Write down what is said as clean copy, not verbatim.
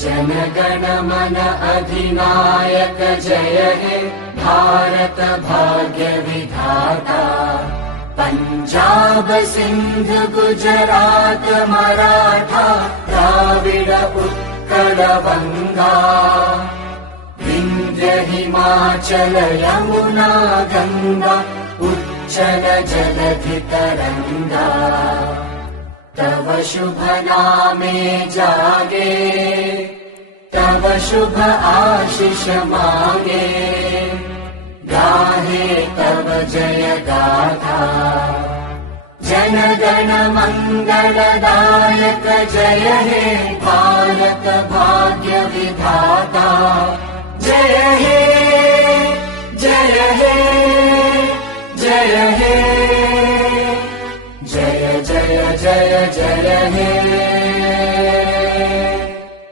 जनगण मन अधिनायक जय हे भारत भाग्य विधाता। पंजाब सिंध गुजरात मराठा द्राविड उत्कल बंगा। विंध्य हिमाचल यमुना गंगा उच्चल जलधि तरंगा। तव शुभ नामे जागे तव शुभ आशीष मांगे। गाहे तव जय गाथा जनगण मंगलदायक जय हे भारत भाग्य विधाता। जय हे